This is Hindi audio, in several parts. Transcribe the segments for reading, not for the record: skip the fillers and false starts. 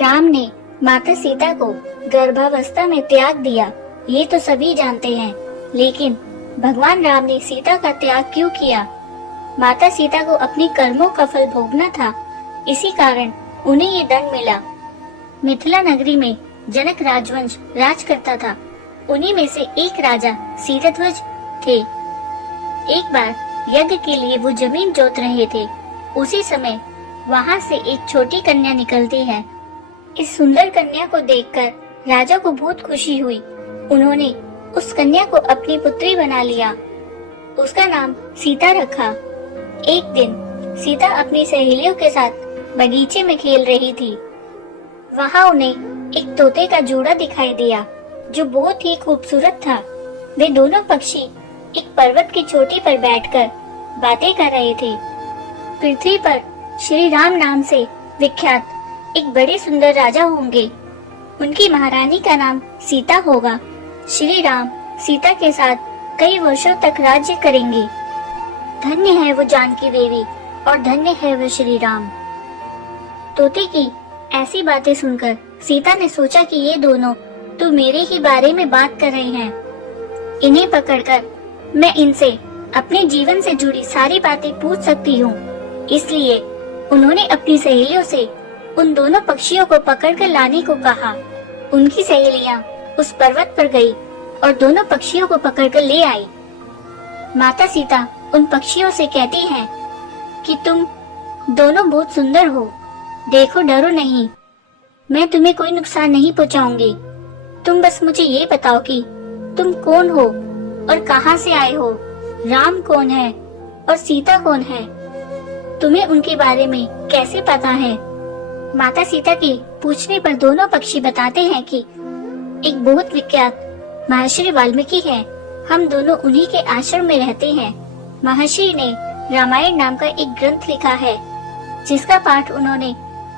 राम ने माता सीता को गर्भावस्था में त्याग दिया, ये तो सभी जानते हैं, लेकिन भगवान राम ने सीता का त्याग क्यों किया? माता सीता को अपने कर्मों का फल भोगना था, इसी कारण उन्हें ये दंड मिला। मिथिला नगरी में जनक राजवंश राज करता था। उन्हीं में से एक राजा सीतध्वज थे। एक बार यज्ञ के लिए वो जमीन जोत रहे थे। उसी समय वहाँ से एक छोटी कन्या निकलती है। इस सुंदर कन्या को देखकर राजा को बहुत खुशी हुई। उन्होंने उस कन्या को अपनी पुत्री बना लिया। उसका नाम सीता रखा। एक दिन सीता अपनी सहेलियों के साथ बगीचे में खेल रही थी। वहाँ उन्हें एक तोते का जोड़ा दिखाई दिया जो बहुत ही खूबसूरत था। वे दोनों पक्षी एक पर्वत की चोटी पर बैठकर बातें कर रहे थे। पृथ्वी पर श्री राम नाम से विख्यात एक बड़े सुंदर राजा होंगे। उनकी महारानी का नाम सीता होगा। श्री राम सीता के साथ कई वर्षों तक राज्य करेंगे। धन्य है वो जानकी देवी और धन्य है वो श्री राम। तोते की ऐसी बातें सुनकर सीता ने सोचा कि ये दोनों तो मेरे ही बारे में बात कर रहे हैं। इन्हें पकड़कर मैं इनसे अपने जीवन से जुड़ी सारी बातें पूछ सकती हूँ। इसलिए उन्होंने अपनी सहेलियों से उन दोनों पक्षियों को पकड़कर लाने को कहा। उनकी सहेलियाँ उस पर्वत पर गई और दोनों पक्षियों को पकड़कर ले आई। माता सीता उन पक्षियों से कहती हैं कि तुम दोनों बहुत सुंदर हो, देखो डरो नहीं, मैं तुम्हें कोई नुकसान नहीं पहुंचाऊंगी। तुम बस मुझे ये बताओ कि तुम कौन हो और कहां से आए हो, राम कौन है और सीता कौन है, तुम्हें उनके बारे में कैसे पता है? माता सीता के पूछने पर दोनों पक्षी बताते हैं कि एक बहुत विख्यात महर्षि वाल्मीकि है। हम दोनों उन्हीं के आश्रम में रहते हैं। महर्षि ने रामायण नाम का एक ग्रंथ लिखा है जिसका पाठ उन्होंने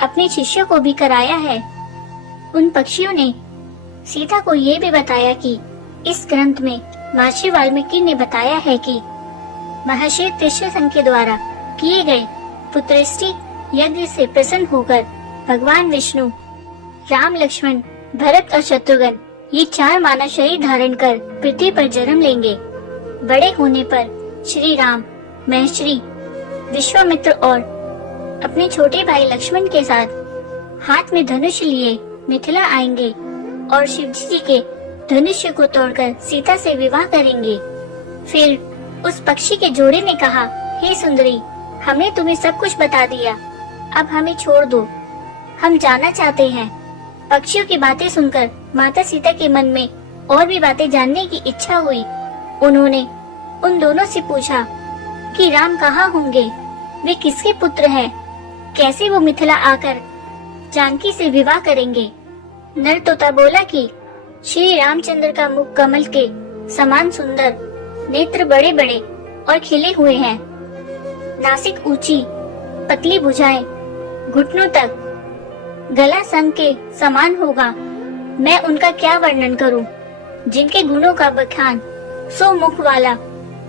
अपने शिष्यों को भी कराया है। उन पक्षियों ने सीता को ये भी बताया कि इस ग्रंथ में महर्षि वाल्मीकि ने बताया है कि महर्षि त्रिशंकु के द्वारा किए गए पुत्रष्टि यज्ञ से प्रसन्न होकर भगवान विष्णु, राम, लक्ष्मण, भरत और शत्रुघ्न ये 4 मानव शरीर धारण कर पृथ्वी पर जन्म लेंगे। बड़े होने पर श्री राम महर्षि विश्वामित्र और अपने छोटे भाई लक्ष्मण के साथ हाथ में धनुष लिए मिथिला आएंगे और शिवजी जी के धनुष्य को तोड़कर सीता से विवाह करेंगे। फिर उस पक्षी के जोड़े ने कहा, हे सुंदरी, हमने तुम्हें सब कुछ बता दिया, अब हमें छोड़ दो, हम जाना चाहते हैं। पक्षियों की बातें सुनकर माता सीता के मन में और भी बातें जानने की इच्छा हुई। उन्होंने उन दोनों से पूछा कि राम कहाँ होंगे, वे किसके पुत्र हैं, कैसे वो मिथिला आकर जानकी से विवाह करेंगे। नर तोता बोला कि श्री रामचंद्र का मुख कमल के समान सुंदर, नेत्र बड़े बड़े और खिले हुए हैं, नासिक ऊंची, पतली भुजाएं घुटनों तक, गला संग के समान होगा। मैं उनका क्या वर्णन करूं, जिनके गुणों का बखान 100 मुख वाला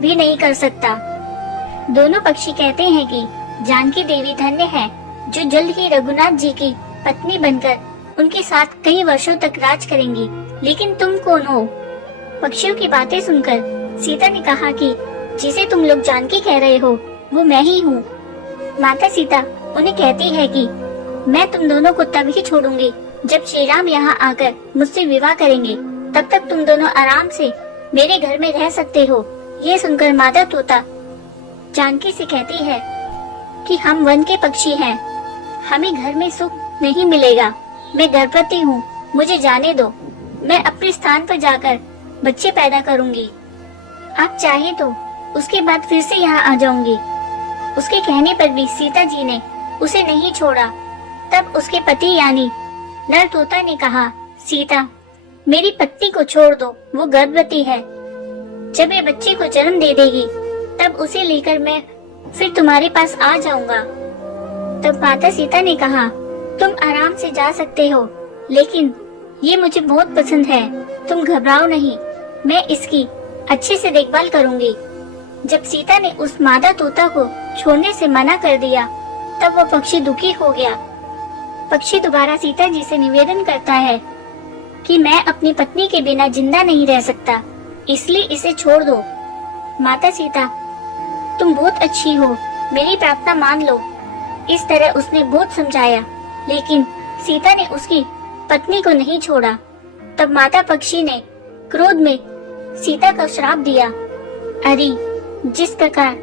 भी नहीं कर सकता। दोनों पक्षी कहते हैं कि जानकी देवी धन्य है जो जल्द ही रघुनाथ जी की पत्नी बनकर उनके साथ कई वर्षों तक राज करेंगी। लेकिन तुम कौन हो? पक्षियों की बातें सुनकर सीता ने कहा कि जिसे तुम लोग जानकी कह रहे हो वो मैं ही हूँ। माता सीता उन्हें कहती है कि मैं तुम दोनों को तब ही छोड़ूंगी जब श्री राम यहाँ आकर मुझसे विवाह करेंगे। तब तक तुम दोनों आराम से मेरे घर में रह सकते हो। ये सुनकर माता तोता जानकी से कहती है कि हम वन के पक्षी हैं, हमें घर में सुख नहीं मिलेगा। मैं गर्भवती हूँ, मुझे जाने दो, मैं अपने स्थान पर जाकर बच्चे पैदा करूँगी। आप चाहे तो उसके बाद फिर से यहाँ आ जाऊंगी। उसके कहने पर भी सीता जी ने उसे नहीं छोड़ा। तब उसके पति यानी नर तोता ने कहा, सीता, मेरी पत्नी को छोड़ दो, वो गर्भवती है। जब ये बच्चे को जन्म दे देगी तब उसे लेकर मैं फिर तुम्हारे पास आ जाऊंगा। तब माता सीता ने कहा, तुम आराम से जा सकते हो, लेकिन ये मुझे बहुत पसंद है, तुम घबराओ नहीं, मैं इसकी अच्छे से देखभाल करूंगी। जब सीता ने उस मादा तोता को छोड़ने से मना कर दिया तब वो पक्षी दुखी हो गया। पक्षी दोबारा सीता जी से निवेदन करता है कि मैं अपनी पत्नी के बिना जिंदा नहीं रह सकता, इसलिए इसे छोड़ दो। माता सीता, तुम बहुत अच्छी हो, मेरी प्रार्थना मान लो। इस तरह उसने बहुत समझाया, लेकिन सीता ने उसकी पत्नी को नहीं छोड़ा। तब माता पक्षी ने क्रोध में सीता को श्राप दिया, अरे जिस प्रकार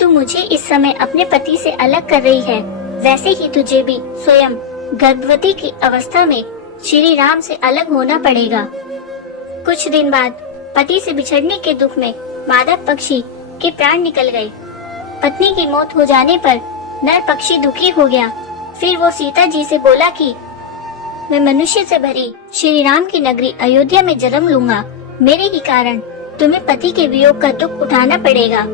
तू मुझे इस समय अपने पति से अलग कर रही है, वैसे ही तुझे भी स्वयं गर्भवती की अवस्था में श्री राम से अलग होना पड़ेगा। कुछ दिन बाद पति से बिछड़ने के दुख में मादा पक्षी के प्राण निकल गए। पत्नी की मौत हो जाने पर नर पक्षी दुखी हो गया। फिर वो सीता जी से बोला कि मैं मनुष्य से भरी श्री राम की नगरी अयोध्या में जन्म लूंगा। मेरे ही कारण तुम्हें पति के वियोग का दुख उठाना पड़ेगा।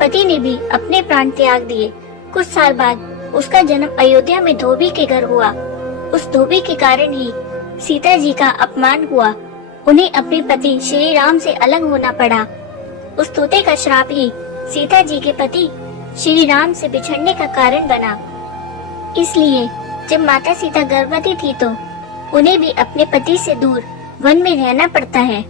पति ने भी अपने प्राण त्याग दिए। कुछ साल बाद उसका जन्म अयोध्या में धोबी के घर हुआ। उस धोबी के कारण ही सीता जी का अपमान हुआ। उन्हें अपने पति श्री राम से अलग होना पड़ा। उस तोते का श्राप ही सीता जी के पति श्री राम से बिछड़ने का कारण बना। इसलिए जब माता सीता गर्भवती थी तो उन्हें भी अपने पति से दूर वन में रहना पड़ता है।